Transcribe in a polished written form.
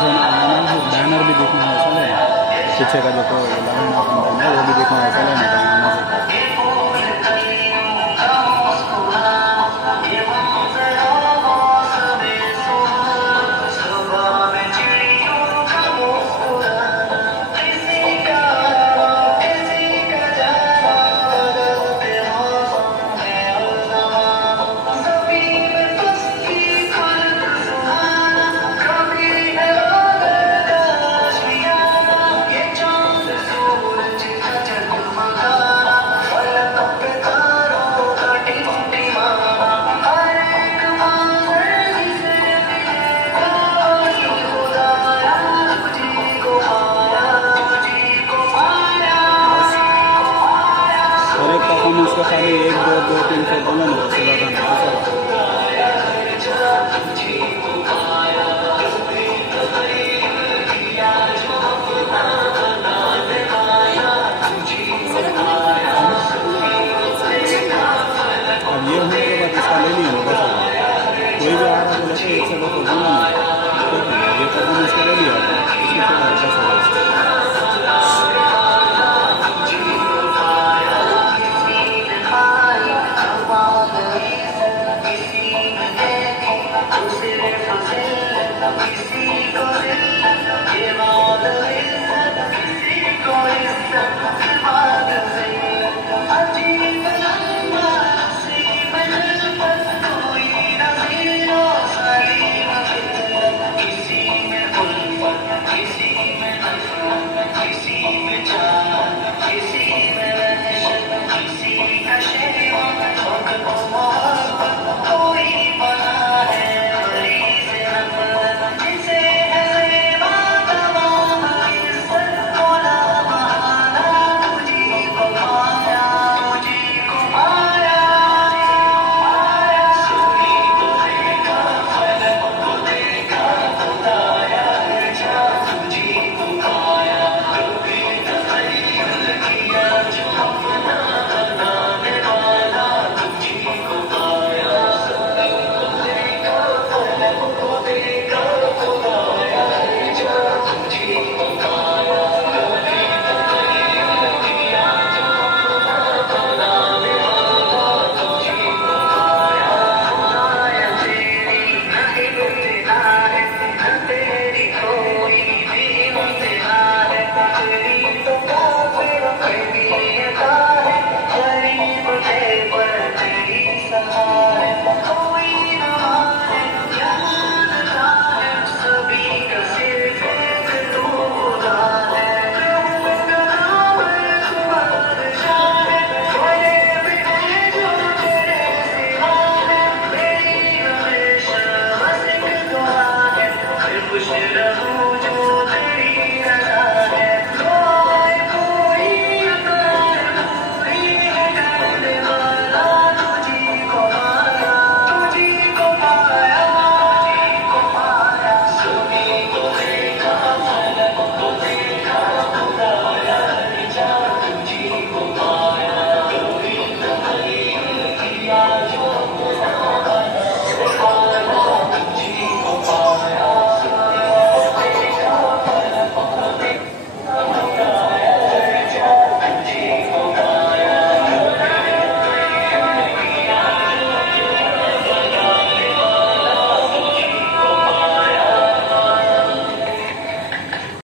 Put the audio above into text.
Banner भी देखना है ऐसा नहीं, पीछे का जो तो लगाना अपन है वो भी देखना है ऐसा नहीं करना से। और एक परफॉर्मेंस का खाली एक दो दो तीन से बोलो ना उससे ज़्यादा नहीं। अब ये होने के बाद इसका ले लिया ना बस कोई भी आ रहा है बोला तो एक से दो तो बोलो ना, ये परफॉर्मेंस का ले लिया इसमें थोड़ा बस होगा। किसी को